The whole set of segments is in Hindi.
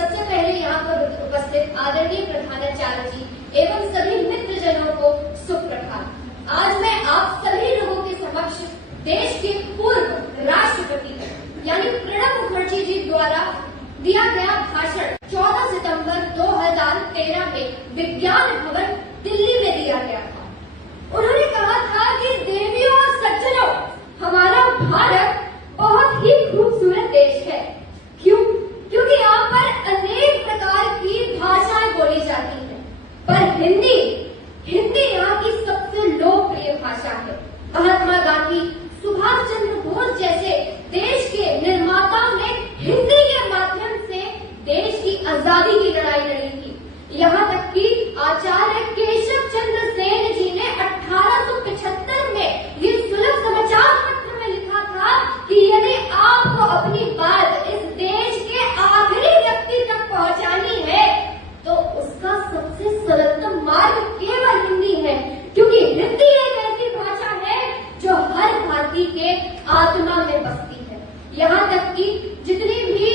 सबसे पहले यहाँ पर उपस्थित आदरणीय प्रधानाचार्य जी एवं सभी मित्रजनों को सुप्रभात। आज मैं आप सभी लोगों के समक्ष देश के पूर्व राष्ट्रपति यानी प्रणब मुखर्जी जी द्वारा दिया गया भाषण 14 सितंबर 2013 में विज्ञान भवन दिल्ली में दिया गया था। उन्होंने कहा था कि देवियों और सज्जनों, हमारा भारत बहुत ही खूबसूरत देश है। क्यों? क्योंकि यहाँ पर अनेक प्रकार की भाषाएं बोली जाती हैं, पर हिंदी यहाँ की सबसे लोकप्रिय भाषा है। महात्मा गांधी, सुभाष चंद्र बोस जैसे देश के निर्माताओं ने हिंदी के माध्यम से देश की आजादी की लड़ाई लड़ी थी। यहाँ तक कि आचार्य केशव चंद्र सेन जी ने 1875 में ये सुलभ समाचार पत्र में लिखा था कि यदि आपको अपनी बात इस देश के आखिरी व्यक्ति तक पहुंचानी है तो उसका सबसे सरलतम मार्ग केवल हिंदी है, क्योंकि हिंदी एक ऐसी भाषा है जो हर भारतीय के आत्मा में बसती है। यहाँ तक कि जितनी भी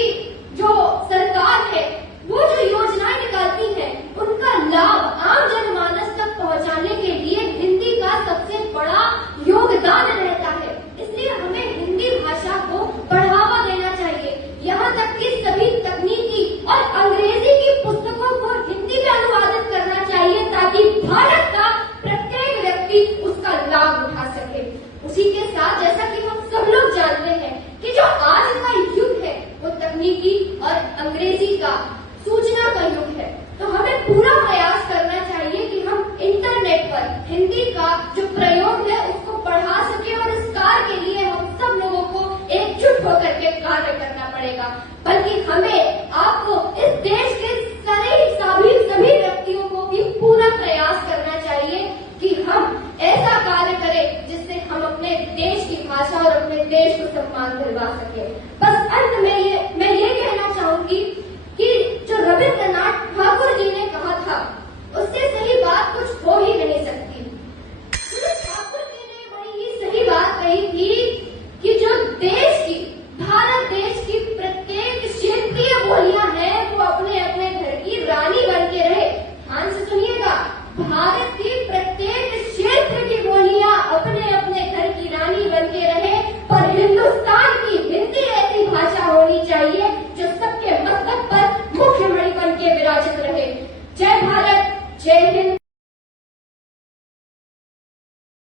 जो सरकार है वो जो योजनाएं निकालती है उनका लाभ आम जनमानस तक पहुंचाने के लिए हिंदी का सबसे बड़ा योगदान रहता है। इसलिए हमें हिंदी भाषा को बढ़ावा देना चाहिए। यहाँ तक कि सभी तकनीकी और अंग्रेजी की पुस्तकों को हिंदी में अनुवादित करना चाहिए ताकि भारत का प्रत्येक व्यक्ति उसका लाभ उठा सके। उसी के साथ जैसा कि हम सब लोग जानते हैं कि जो आज का युग है वो तकनीकी और अंग्रेजी का, सूचना का युग है, तो हमें पूरा प्रयास करना चाहिए कि हम इंटरनेट पर हिंदी का जो प्रयोग है उसको बढ़ा सके और इस कार्य के लिए हम सब लोगों को एकजुट होकर के कार्य करना पड़ेगा। बल्कि हमें आपको इस देश के सभी व्यक्तियों को भी पूरा प्रयास करना चाहिए कि हम ऐसा कार्य करें जिससे हम अपने देश की भाषा और अपने देश को सम्मान दिलवा सके। बस अंत में मैं ये कहना चाहूंगी कि जो रविंद्रनाथ ठाकुर जी ने कहा था उससे सही बात कुछ हो ही नहीं सकती। ठाकुर जी ने बड़ी ही सही बात कही थी